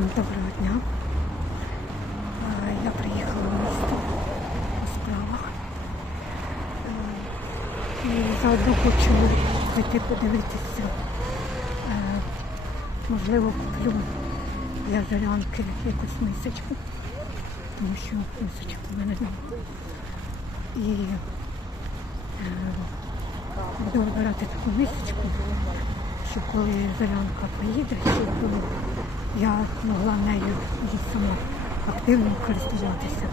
Всім доброго дня. Е, Я приїхала в місто по справах. Е, І заодно хочу піти подивитися. Е, Можливо, куплю для зарянки якусь мисочку, тому що мисочок у мене немає. І буду вибирати таку мисочку, щоб коли зарянка поїде, щоб я могла нею і сама активно користуватися.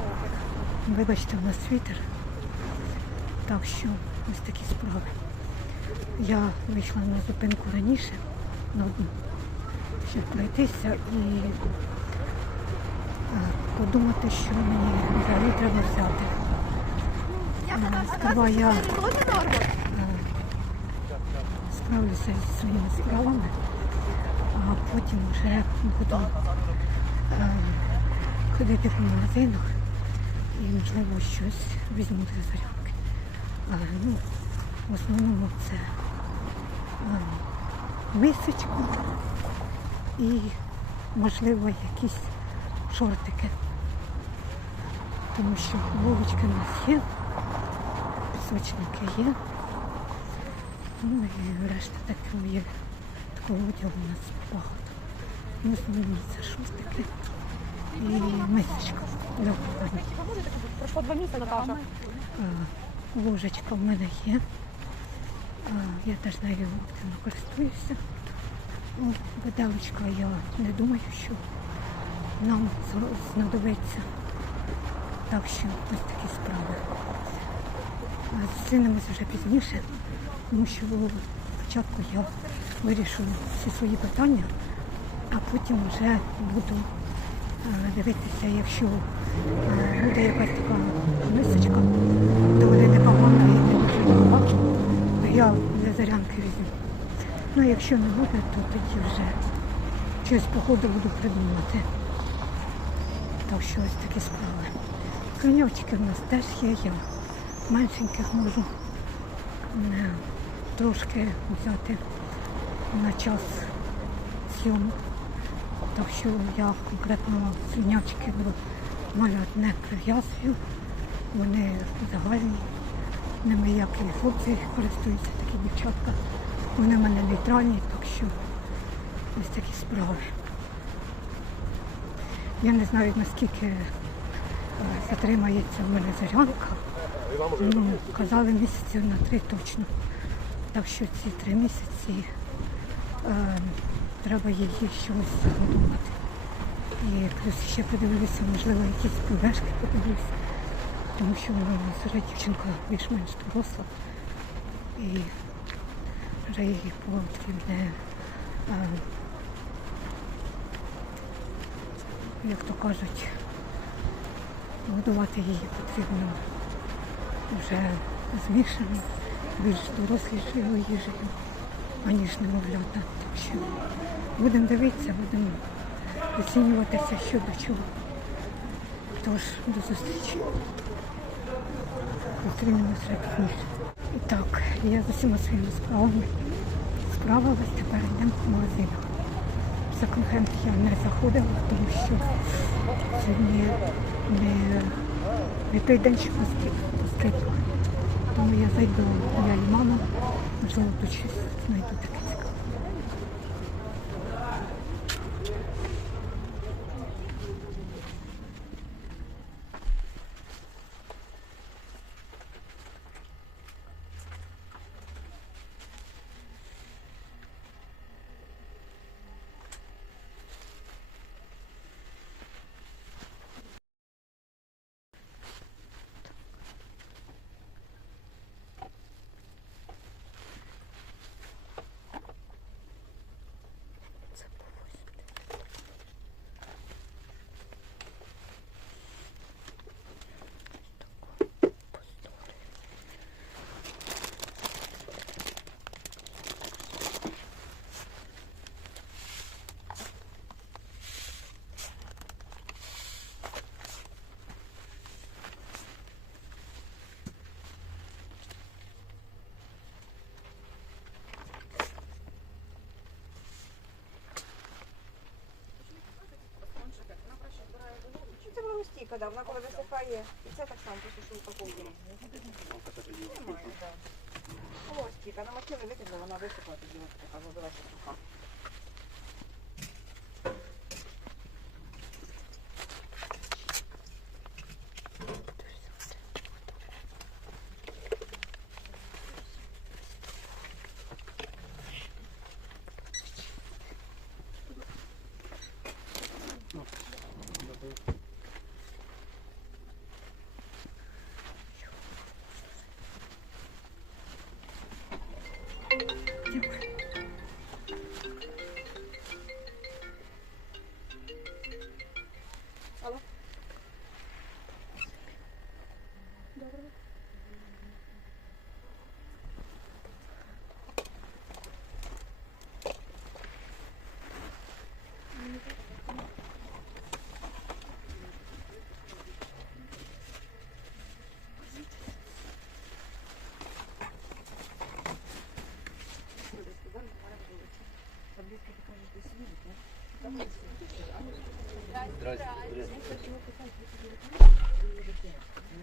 Вибачте, у нас вітер. Так що ось такі справи. Я вийшла на зупинку раніше на одну, щоб пройтися і е, подумати, що мені взагалі треба взяти. Е, Сперва я справлюся зі своїми справами, а потім вже буду е, ходити по магазинах і, можливо, щось візьму для зарядки. Але ну, в основному це е, мисочку і, можливо, якісь шортики. Тому що вулички у нас є, пісочники є. Ну і решта такого є. Такого одягу у нас багато. Ну, основному це шостики і мисочка купання. Два місяці, Наташа. Ложечка в мене є. Я теж нею активно користуюся. Виделочка я не думаю, що нам знадобиться. Так що ось такі справи. Зустрінемось вже пізніше, тому що спочатку я вирішу всі свої питання, а потім вже буду е, дивитися, якщо е, буде якась така мисочка, доволі непогана і не дуже то я для зарянки візьму. Ну, якщо не буде, то тоді вже щось по ходу буду придумувати. Так що ось такі справи. Коньочки в нас теж є, я меншеньких можу трошки взяти на час зйомок. Так що я конкретно свинячки в мене не прив'язую, вони загальні, ними як і хлопці користуються, такі дівчатка. Вони в мене нейтральні, так що ось такі справи. Я не знаю, наскільки е, затримається в мене зарядка. Ну, казали місяців на три точно. Так що ці три місяці е, треба її щось готувати. І плюс ще подивлюся, можливо, якісь пюрешки подивлюся, тому що зараз дівчинка більш-менш доросла. І вже їй потрібне, е, як то кажуть, годувати її потрібно вже змішано, більш дорослішою їжею, аніж немовлята. Так що будемо дивитися, будемо оцінюватися що до чого. Тож, до зустрічі. Зустрінемося пізніше. І так, я з усіма своїми справами справилась, тепер йдемо по магазинах. В секонд-хенд я не заходила, тому що сьогодні не, не той день, що поскипала. Тому я зайду, я і мама, можливо, тут щось знайду таке цікаве. Вода, вона коли висихає, і це так само, просто що упаковки різні. Немає, так. Ось тільки, намочили, викинули, вона висохла, тоді ось така вода ще суха.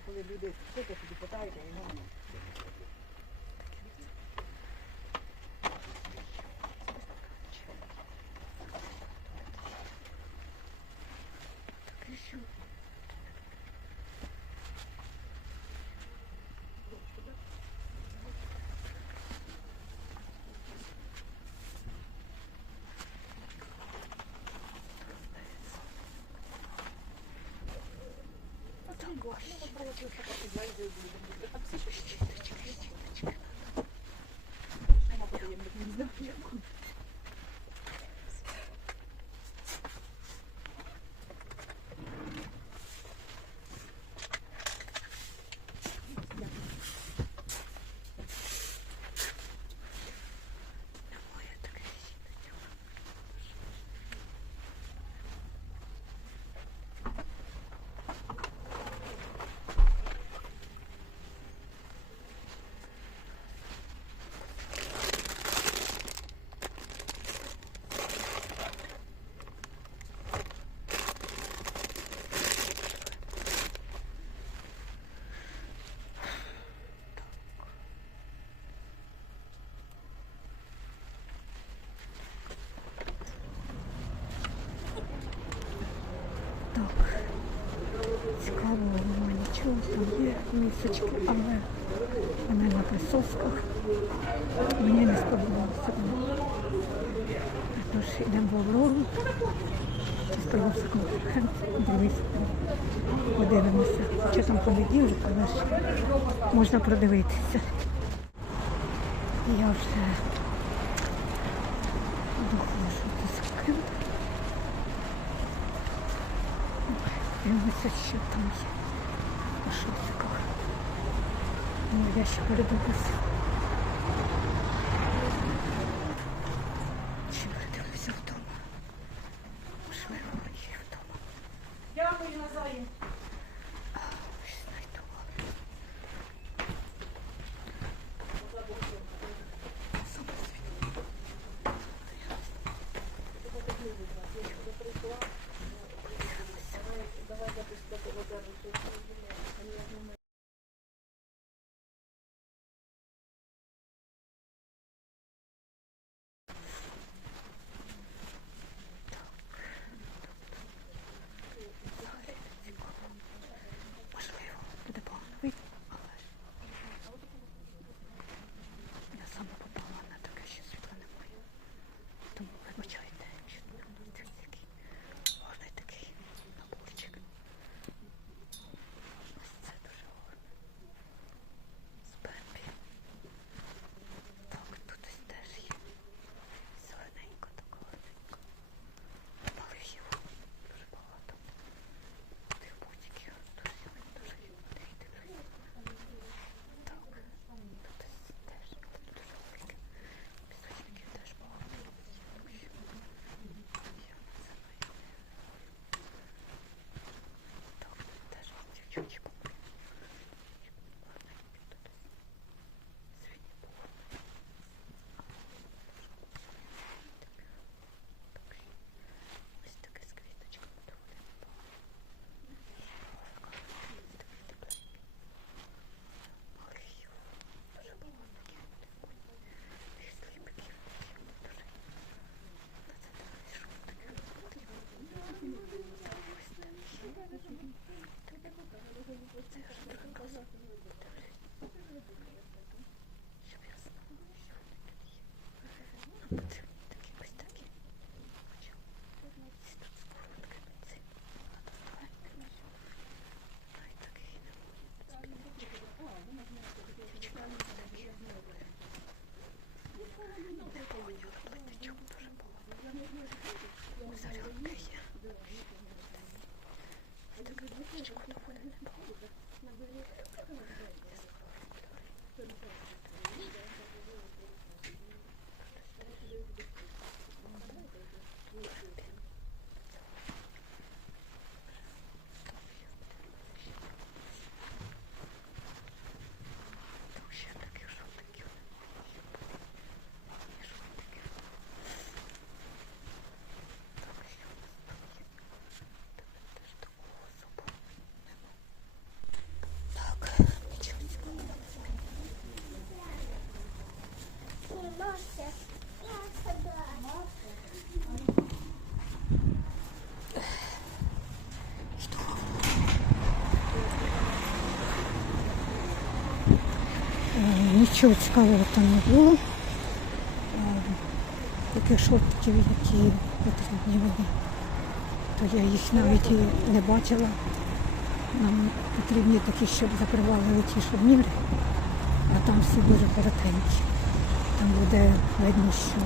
Коли люди питають, а його немає. Так. Нічого. Там є місочки, але вони на присосках. Мені не сподобалося. Тож йдемо в Аврору. Скоровську конференцію. Дивись. Подивимося. Що там понеділок, але ж можна продивитися. Я вже доходжу до скрипу. Дивимося, що там є шоциках. Ну, я ще передивлюся. 解決されるっていう、Нічого цікавого там не було. Е, Таких шортиків, які потрібні мені, то я їх навіть і не бачила. Нам потрібні такі, щоб закривали ті шарніри, а там всі дуже коротенькі. Там буде видно, що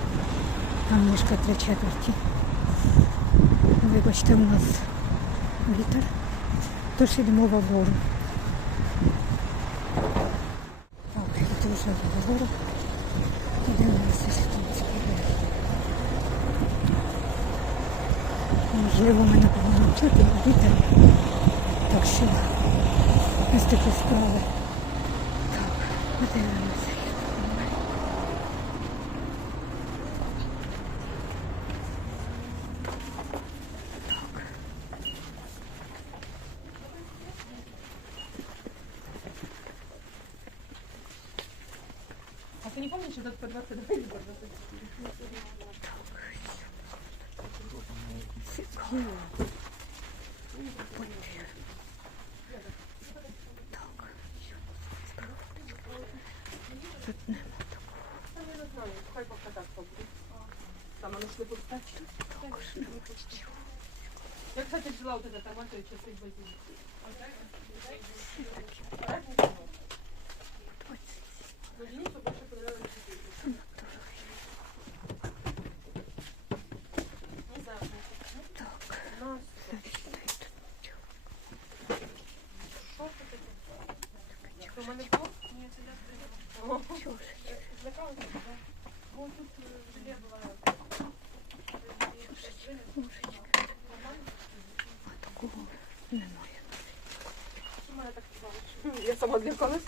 там ніжка три четверті. Вибачте, у нас вітер. Тож йдемо в Аврору. Так, це вже в Аврору. Подивимося, що там цікаве. Можливо, мене погано чути, вітер. Так що ось такі справи. Так, подивимося. Я, кстати, взяла вот этот томат и часы базилик. Всі такі Я сама злякалась.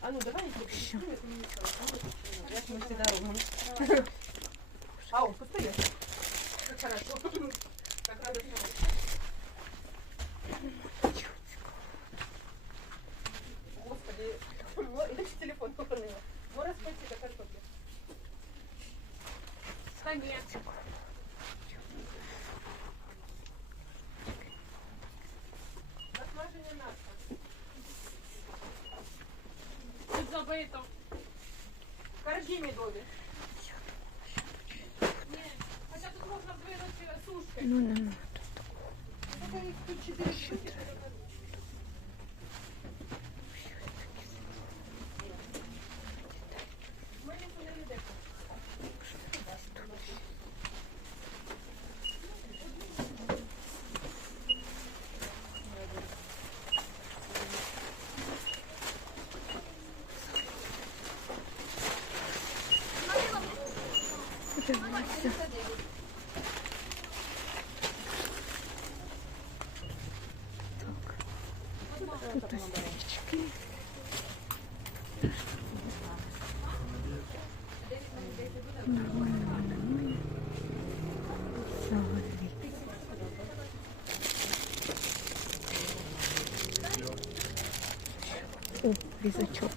А ну давай я Що? Як ми всегда робимо. Ау, пустили? Как хорошо. Как радостно. Нічого цікавого. Господи. Ну, Я ж телефон повернула. Можна спасти до картоплі. Конечно. Насмаження мяса. Тут забито. Коржі медові. Ні, хоча тут можна вирити сушки. Ну нема тут. Це їх тут чотири штуки. Ми нікуди не йдемо. Подивимося. Так. Тут ось стрічки. Нормально, нормально. Взагалі. О, різачок.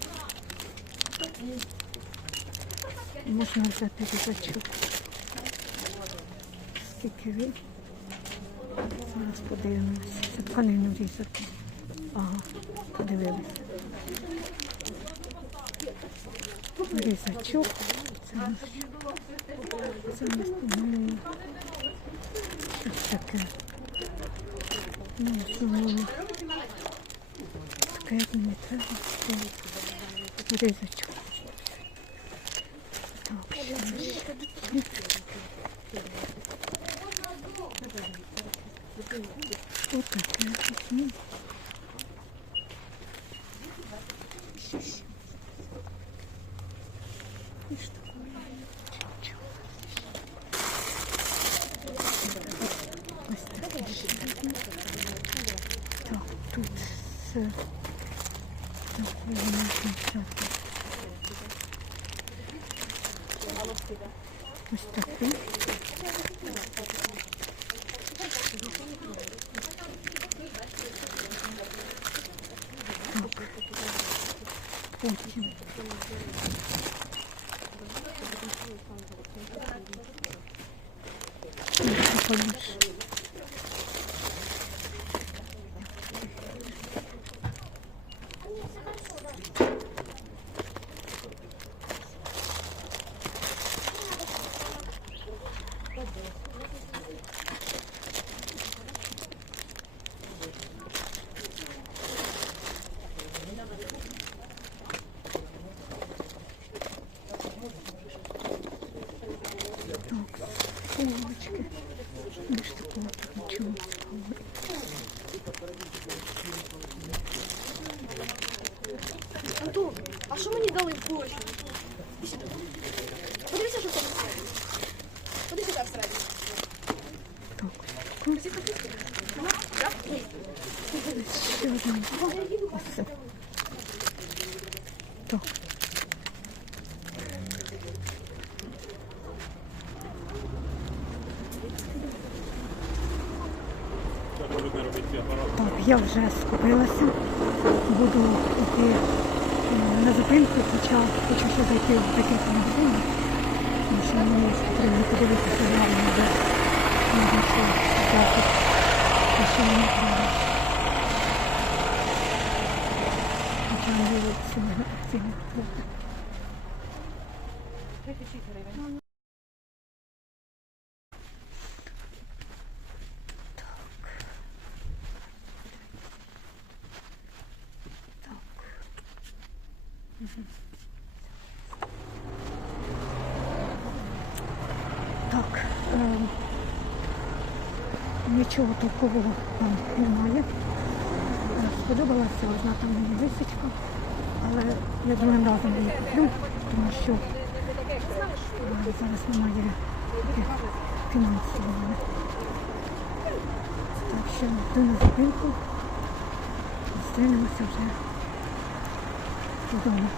Можна взяти різачок. Скільки він? Зараз подивимося. Це тканину різати. Ага, подивилися. Різачок. Це у нас, це у нас, по-моєму, щось таке. Ну, в основному, таке як мені треба. Це Різачок. Так, ще. Что такое? Почему? И что такое? Чё? Ось таке ще. Так, тут з такого можна взяти. Ось такий. Потім. Ось побільше. Булочки. Більш такого тут нічого цікавого. Антон, а що мені дали в булочку? Подивися, що там всередині. Подивися, як всередині. Так, ще один. Ось. Так. Так, я вже скупилася. Буду йти е, на зупинку, хоча хочу ще зайти в декілька магазинів. Тому що мені потрібно подивитися гарно, де що взяти. те, що мені треба. Хоча не було ціни ціни. 36 гривень. Так. Мгм. Так. Е, нічого такого там немає. Е, Сподобалася одна там мені висічка, але я другим разом її куплю, тому що е, зараз немає таких фінансів. Так що йду на зупинку. Зустрінемося вже вдома.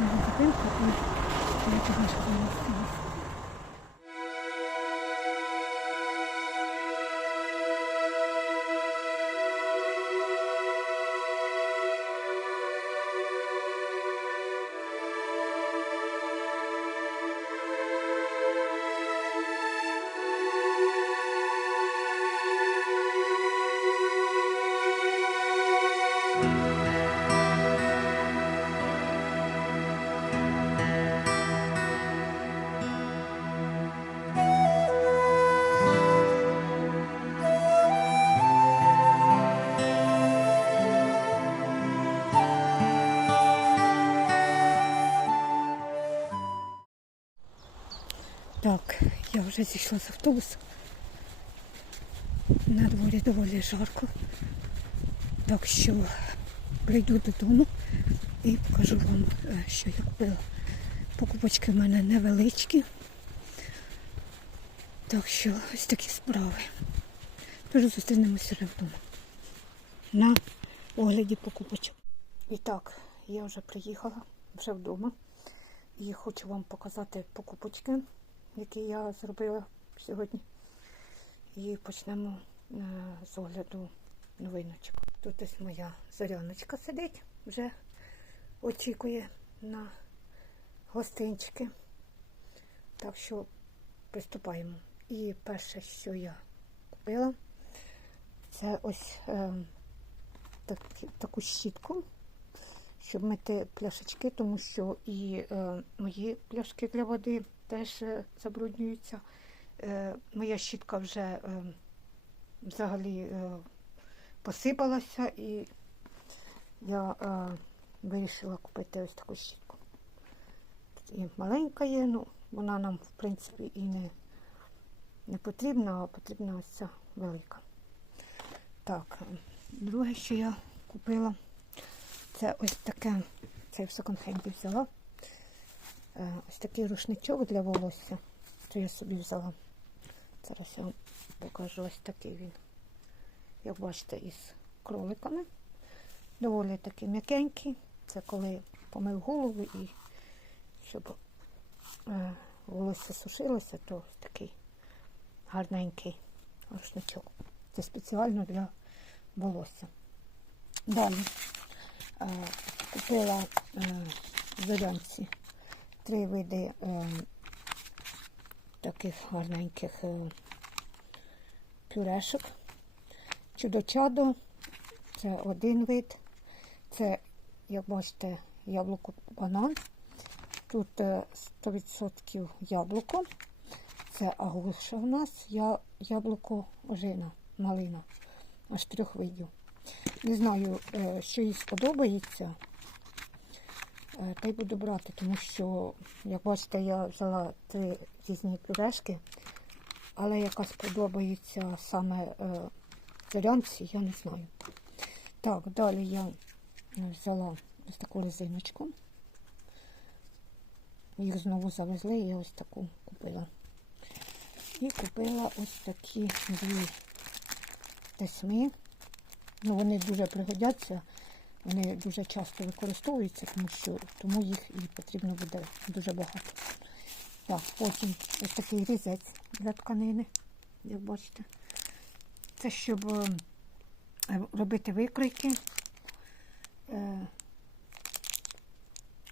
На зупинку і я пізніше зустрінемося. Вже зійшла з автобуса. На дворі доволі жарко. Так що прийду додому і покажу вам, е, що я купила. Покупочки в мене невеличкі. Так що ось такі справи. Тож зустрінемося вже вдома. На огляді покупочок. І так, я вже приїхала, вже вдома. І хочу вам показати покупочки, які я зробила сьогодні. І почнемо е, з огляду новиночок. Тут ось моя зоряночка сидить, вже очікує на гостинчики. Так що приступаємо. І перше, що я купила, це ось е, так, таку щітку щоб мити пляшечки, тому що і е, мої пляшки для води теж е, забруднюються. Е, моя щітка вже е, взагалі посипалася і я вирішила купити ось таку щітку. І маленька є, ну вона нам в принципі і не, не потрібна, а потрібна ось ця велика. Так, друге, що я купила. Це ось таке, це в секонд-хенді взяла. Е, Ось такий рушничок для волосся. Це я собі взяла. Зараз я вам покажу ось такий він. Як бачите, із кроликами. Доволі такий м'якенький. Це коли помив голову і щоб е, волосся сушилося, то ось такий гарненький рушничок. Це спеціально для волосся. Далі. Е, Купила в Зорянці три види е, таких гарненьких е, пюрешок. Чудо-чадо це один вид. Це, як бачите, яблуко банан. Тут е, 100% яблуко. Це агуша у нас, я, яблуко ожина, малина. Аж трьох видів. Не знаю, е, що їй сподобається. Е, Та й буду брати, тому що, як бачите, я взяла три різні пюрешки, але яка сподобається саме е, зорянці, я не знаю. Так, далі я е, взяла ось таку резиночку. Їх знову завезли, я ось таку купила. І купила ось такі дві тесьми. Ну, вони дуже пригодяться, вони дуже часто використовуються, тому що тому їх і потрібно буде дуже багато. Так, потім ось такий різець для тканини, як бачите. Це щоб е, робити викройки е,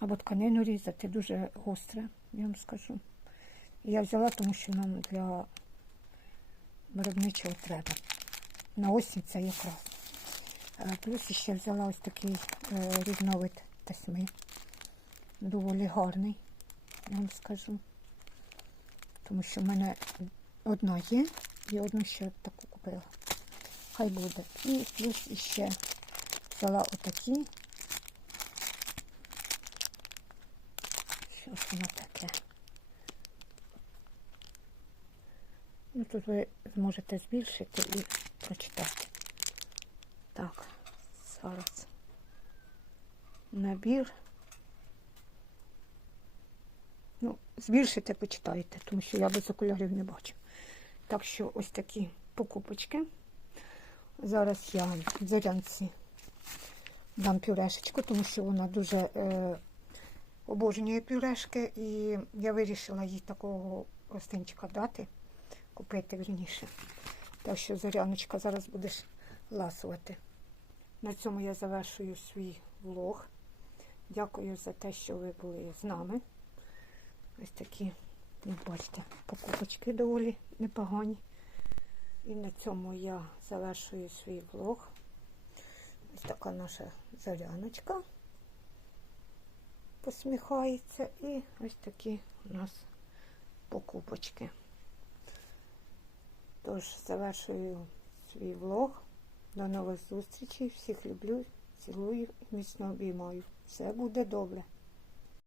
або тканину різати, дуже гостре, я вам скажу. Я взяла, тому що нам для виробничого треба. На осінь це якраз. Плюс ще взяла ось такий е, різновид тесьми. Доволі гарний, я вам скажу. Тому що в мене одна є і одну ще таку купила. Хай буде. І плюс ще взяла отакі. Що ж воно таке? Ну, тут ви зможете збільшити і прочитати. Так, зараз. Набір. Ну, збільшите, почитайте, тому що я без окулярів не бачу. Так що ось такі покупочки. Зараз я зорянці дам пюрешечку, тому що вона дуже е, обожнює пюрешки. І я вирішила їй такого гостинчика дати, купити вірніше. Так що зоряночка зараз будеш ласувати. На цьому я завершую свій влог. Дякую за те, що ви були з нами. Ось такі, як бачите, покупочки доволі непогані. І на цьому я завершую свій влог. Ось така наша зоряночка посміхається. І ось такі у нас покупочки. Тож, завершую свій влог. До нових зустрічей. Всіх люблю, цілую і міцно обіймаю. Все буде добре.